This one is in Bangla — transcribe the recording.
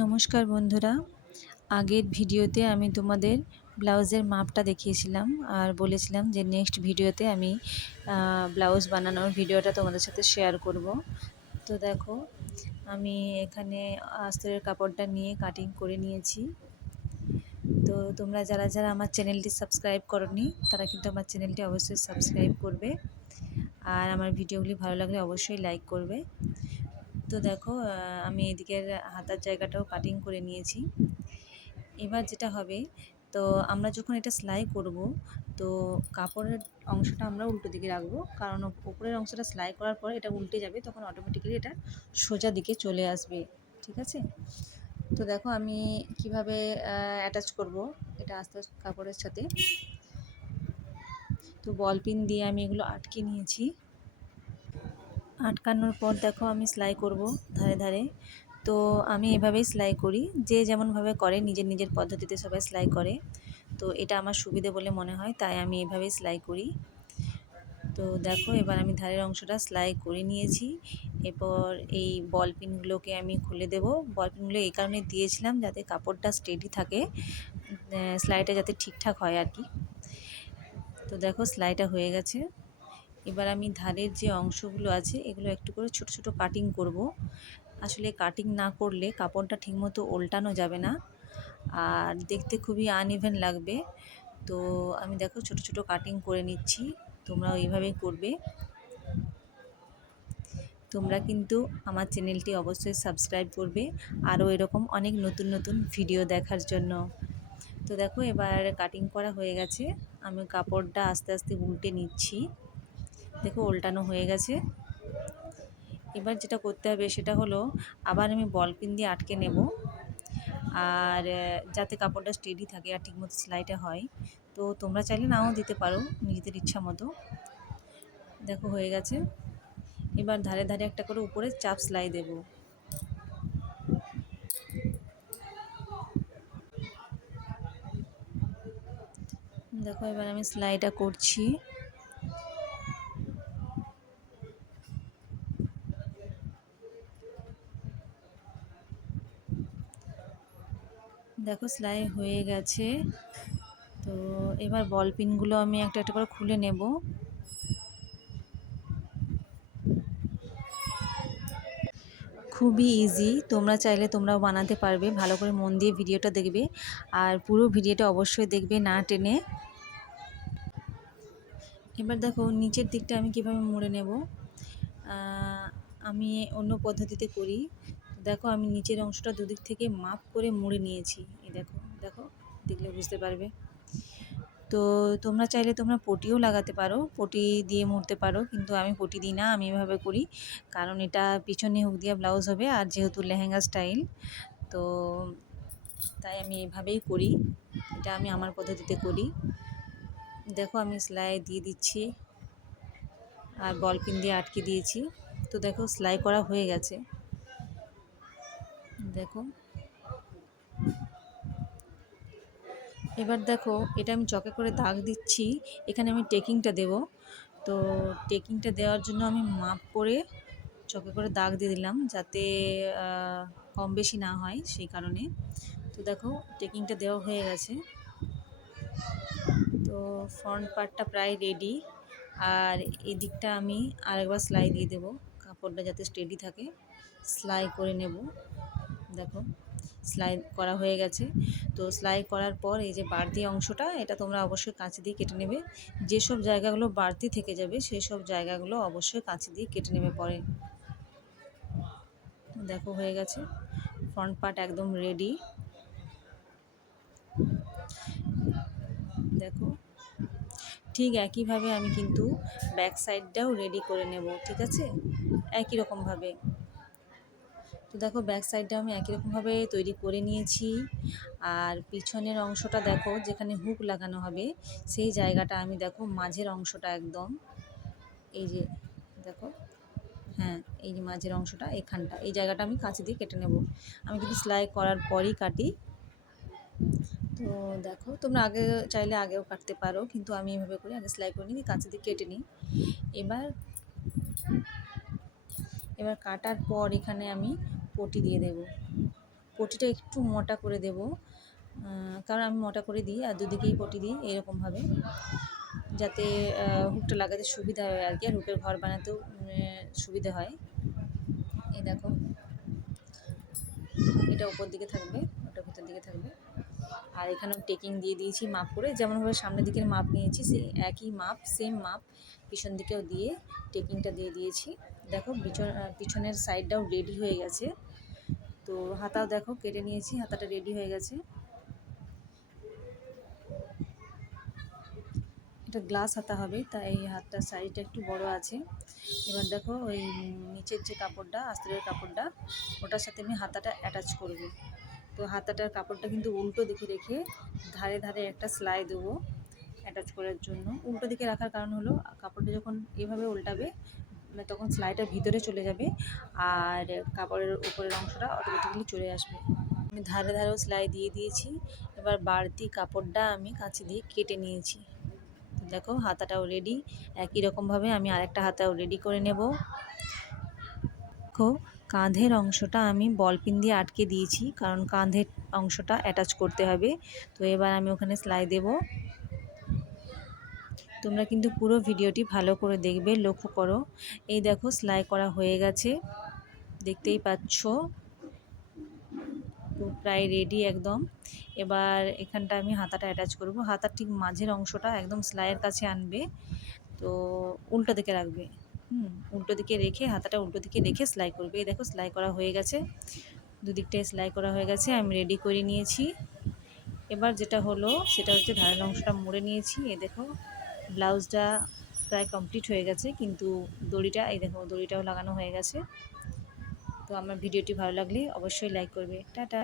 নমস্কার বন্ধুরা, আগের ভিডিওতে আমি তোমাদের ব্লাউজের মাপটা দেখিয়েছিলাম আর বলেছিলাম যে নেক্সট ভিডিওতে আমি ব্লাউজ বানানোর ভিডিওটা তোমাদের সাথে শেয়ার করব। তো দেখো, আমি এখানে আস্তরের কাপড়টা নিয়ে কাটিং করে নিয়েছি। তো তোমরা যারা যারা আমার চ্যানেলটি সাবস্ক্রাইব করোনি তারা কিন্তু আমার চ্যানেলটি অবশ্যই সাবস্ক্রাইব করবে, আর আমার ভিডিওগুলি ভালো লাগলে অবশ্যই লাইক করবে। তো দেখো, আমি এদিকের হাতার জায়গাটাও কাটিং করে নিয়েছি। এবার যেটা হবে, তো আমরা যখন এটা সেলাই করব, তো কাপড়ের অংশটা আমরা উল্টো দিকে রাখবো, কারণ উপরের অংশটা সেলাই করার পর এটা উল্টে যাবে, তখন অটোমেটিক্যালি এটা সোজা দিকে চলে আসবে। ঠিক আছে? তো দেখো আমি কিভাবে অ্যাটাচ করব এটা আস্তে আস্তে কাপড়ের সাথে। তো বল পিন দিয়ে আমি এগুলো আটকে নিয়েছি। আটকানোর পর দেখো আমি সেলাই করব ধারে ধারে। তো আমি এভাবেই সেলাই করি, যে যেমনভাবে করে নিজের নিজের পদ্ধতিতে সবাই সেলাই করে। তো এটা আমার সুবিধে বলে মনে হয়, তাই আমি এভাবেই সেলাই করি। তো দেখো, এবার আমি ধারের অংশটা সেলাই করে নিয়েছি। এরপর এই বল পিনগুলোকে আমি খুলে দেব। বল পিনগুলো এই কারণে দিয়েছিলাম যাতে কাপড়টা স্টেডি থাকে, সেলাইটা যাতে ঠিকঠাক হয় আর কি। তো দেখো সেলাইটা হয়ে গেছে। এবার আমি ধারের যে অংশগুলো আছে এগুলো একটু করে ছোট ছোট কাটিং করব। আসলে কাটিং না করলে কাপড়টা ঠিকমতো ওল্টানো যাবে না, আর দেখতে খুবই আনইভেন লাগবে। তো আমি দেখো ছোট ছোট কাটিং করে নিচ্ছি, তোমরাও এইভাবেই করবে। তোমরা কিন্তু আমার চ্যানেলটি অবশ্যই সাবস্ক্রাইব করবে আরও এরকম অনেক নতুন নতুন ভিডিও দেখার জন্য। তো দেখো এবার কাটিং করা হয়ে গেছে, আমি কাপড়টা আস্তে আস্তে উল্টে নিচ্ছি। দেখো উল্টানো হয়ে গেছে। এবার যেটা করতে হবে সেটা হলো, আবার আমি বল পিন দিয়ে আটকে নেব, আর যাতে কাপড়টা স্টেডি থাকে আর ঠিকমতো সেলাইটা হয়। তো তোমরা চাইলে নাও দিতে পারো নিজেদের ইচ্ছা মতো। দেখো হয়ে গেছে। এবার ধারে ধারে একটা করে উপরে চাপ সেলাই দেব। দেখো এবার আমি সেলাইটা করছি। দেখো সেলাই হয়ে গেছে। তো এবার বল পিনগুলো আমি একটা একটা করে খুলে নেব। খুবই ইজি, তোমরা চাইলে তোমরাও বানাতে পারবে। ভালো করে মন দিয়ে ভিডিওটা দেখবে, আর পুরো ভিডিওটা অবশ্যই দেখবে না টেনে। এবার দেখো নিচের দিকটা আমি কিভাবে মুড়ে নেব। আমি অন্য পদ্ধতিতে করি। দেখো আমি নিচের অংশটা দুদিক থেকে মাপ করে মুড়ে নিয়েছি। এই দেখো, দেখো দেখলে বুঝতে পারবে। তো তোমরা চাইলে তোমরা পটিও লাগাতে পারো, পটি দিয়ে মুড়তে পারো, কিন্তু আমি পটি দিই না, আমি এভাবে করি। কারণ এটা পিছনে হুক দিয়ে ব্লাউজ হবে, আর যেহেতু লেহেঙ্গা স্টাইল, তো তাই আমি এভাবেই করি। এটা আমি আমার পদ্ধতিতে করি। দেখো আমি সেলাই দিয়ে দিচ্ছি, আর বল পিন দিয়ে আটকে দিয়েছি। তো দেখো সেলাই করা হয়ে গেছে। দেখো এবার দেখো, এটা আমি চকে করে দাগ দিচ্ছি। এখানে আমি টেকিংটা দেব। তো টেকিংটা দেওয়ার জন্য আমি মাপ করে চকে করে দাগ দিয়ে দিলাম, যাতে কম বেশি না হয় সেই কারণে। তো দেখো টেকিংটা দেওয়া হয়ে গেছে। তো ফ্রন্ট পার্টটা প্রায় রেডি, আর এদিকটা আমি আরেকবার সেলাই দিয়ে দেবো, কাপড়টা যাতে স্টেডি থাকে। সেলাই করে নেব। দেখো সেলাই করা হয়ে গেছে। তো সেলাই করার পর এই যে বাড়তি অংশটা, এটা তোমরা অবশ্যই কাঁচি দিয়ে কেটে নেবে। যেসব জায়গাগুলো বাড়তি থেকে যাবে সেই সব জায়গাগুলো অবশ্যই কাঁচি দিয়ে কেটে নেবে পরে। দেখো হয়ে গেছে, ফ্রন্ট পার্ট একদম রেডি। দেখো ঠিক একইভাবে আমি কিন্তু ব্যাক সাইডটাও রেডি করে নেব। ঠিক আছে, একই রকমভাবে। তো দেখো ব্যাক সাইডটা আমি একই রকমভাবে তৈরি করে নিয়েছি। আর পিছনের অংশটা দেখো, যেখানে হুক লাগানো হবে সেই জায়গাটা আমি দেখো মাঝের অংশটা একদম, এই যে দেখো, হ্যাঁ এই যে মাঝের অংশটা, এখানটা এই জায়গাটা আমি কাঁচি দিয়ে কেটে নেব। আমি কিন্তু সেলাই করার পরই কাটি। তো দেখো তোমরা আগে চাইলে আগেও কাটতে পারো, কিন্তু আমি এভাবে করি, আগে সেলাই করে নিই, কাঁচি দিয়ে কেটে নিই। এবার এবার কাটার পর এখানে আমি পটি দিয়ে দেব। পটিটা একটু মোটা করে দেব, কারণ আমি মোটা করে দিই আর দুদিকেই পটি দিই এরকমভাবে, যাতে হুকটা লাগাতে সুবিধা হয় আর কি, আর হুকের ঘর বানাতেও সুবিধা হয়। এই দেখো, এটা উপর দিকে থাকবে, ওটা ভিতর দিকে থাকবে। আর এখানেও টেকিং দিয়ে দিয়েছি মাপ করে, যেমনভাবে সামনের দিকের মাপ নিয়েছি সেই একই মাপ, সেম মাপ পিছন দিকেও দিয়ে টেকিংটা দিয়ে দিয়েছি। দেখো পিছনের সাইডটাও রেডি হয়ে গেছে। তো হাতাও দেখো কেটে নিয়েছি, হাতাটা রেডি হয়ে গেছে। এটা গ্লাস হাতা হবে, তাই এই হাতটার সাইজটা একটু বড় আছে। এবার দেখো ওই নিচের যে কাপড়টা, আস্তরের কাপড়টা, ওটার সাথে আমি হাতাটা অ্যাটাচ করব। তো হাতাটার কাপড়টা কিন্তু উল্টো দিকে রেখে ধারে ধারে একটা সেলাই দেবো অ্যাটাচ করার জন্য। উল্টো দিকে রাখার কারণ হলো কাপড়টা যখন এভাবে উল্টাবে তখন সেলাইটা ভিতরে চলে যাবে আর কাপড়ের উপরের অংশটা অটোমেটিক্যালি চলে আসবে। আমি ধারে ধারেও সেলাই দিয়ে দিয়েছি। এবার বাড়তি কাপড়টা আমি কাঁচি দিয়ে কেটে নিয়েছি। দেখো হাতাটাও রেডি, একই রকমভাবে আমি আরেকটা হাতাও রেডি করে নেব। দেখো কাঁধের অংশটা আমি বল পিন দিয়ে আটকে দিয়েছি, কারণ কাঁধের অংশটা অ্যাটাচ করতে হবে। তো এবার আমি ওখানে সেলাই দেব। তোমরা কিন্তু পুরো ভিডিওটি ভালো করে দেখবে, লক্ষ্য করো। এই দেখো সেলাই করা হয়ে গেছে, দেখতেই পাচ্ছ, তো প্রায় রেডি একদম। এবার এখানটা আমি হাতাটা অ্যাটাচ করব। হাতার ঠিক মাঝের অংশটা একদম সেলাইয়ের কাছে আনবে, তো উল্টো দিকে রাখবে। উল্টো দিকে রেখে হাতাটা উল্টো দিকে রেখে সেলাই করবে। এই দেখো সেলাই করা হয়ে গেছে, দুদিকটাই সেলাই করা হয়ে গেছে, আমি রেডি করে নিয়েছি। এবার যেটা হলো সেটা হচ্ছে ধারের অংশটা মুড়ে নিয়েছি। এই দেখো ব্লাউজটা প্রায় কমপ্লিট হয়ে গেছে, কিন্তু দড়িটা এই দেখো দড়িটাও লাগানো হয়ে গেছে। তো আমার ভিডিওটি ভালো লাগলে অবশ্যই লাইক করবে। টাটা।